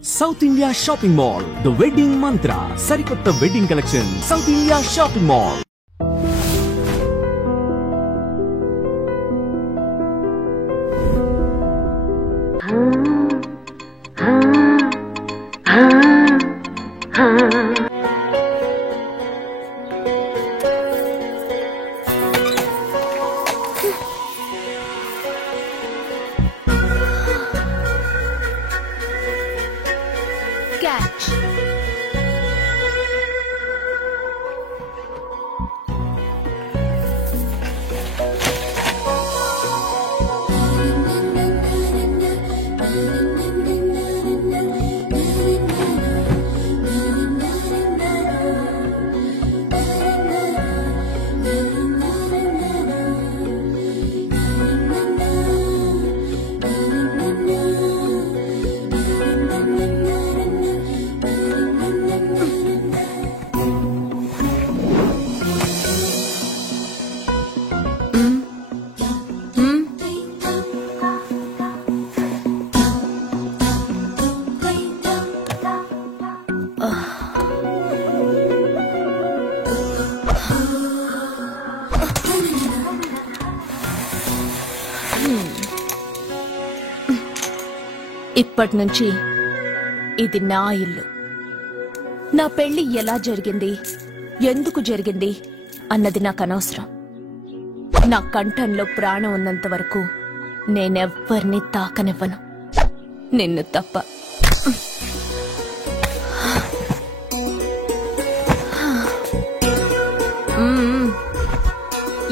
South India Shopping Mall, The Wedding Mantra, Sarikotta Wedding Collection, South India Shopping Mall. Catch. ఇప్పటి నుంచి ఇది నా ఇల్లు. నా పెళ్లి ఎలా జరిగింది, ఎందుకు జరిగింది అన్నది నాకు అనవసరం. నా కంఠంలో ప్రాణం ఉన్నంత వరకు నేనెవ్వరిని తాకనివ్వను, నిన్ను తప్ప.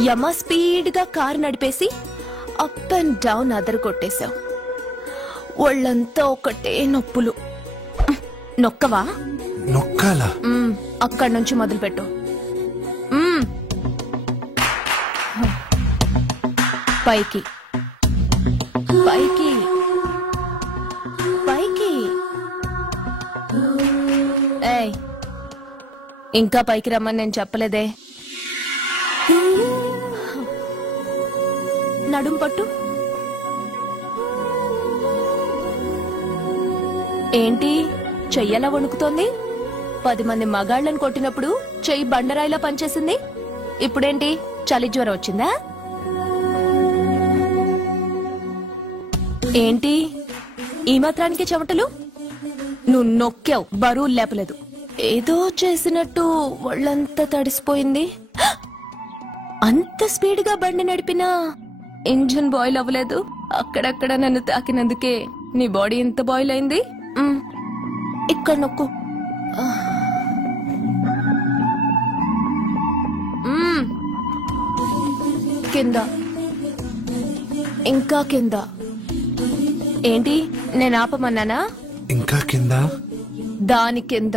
యమ స్పీడ్గా కారు నడిపేసి అప్ అండ్ డౌన్ అదరు కొట్టేశావు. ఒళ్ళంతా ఒకటే నొప్పులు. నొక్కవా? నొక్కాలా? అక్కడి నుంచి మొదలుపెట్టు. పైకి పైకి పైకి. ఏయ్, ఇంకా పైకి రమ్మని నేను చెప్పలేదే. నడుం పట్టు. ఏంటి చెయ్యలా వణుకుతోంది? 10 మంది మగాళ్లను కొట్టినప్పుడు చెయ్యి బండరాయిలా పనిచేసింది. ఇప్పుడేంటి చలి జ్వరం వచ్చిందా? ఏంటి ఈ మాత్రానికి చెమటలు? నువ్వు నొక్కావు, బరువు లేపలేదు. ఏదో చేసినట్టు ఒళ్ళంతా తడిసిపోయింది. అంత స్పీడ్గా బండి నడిపినా ఇంజిన్ బాయిల్ అవ్వలేదు. అక్కడక్కడ నన్ను తాకినందుకే నీ బాడీ ఎంత బాయిల్ అయింది. ఇక్కడ నొక్కు. కింద, ఇంకా కింద. ఏంటి నేను ఆపమన్నానా? ఇంకా కింద, దాని కింద.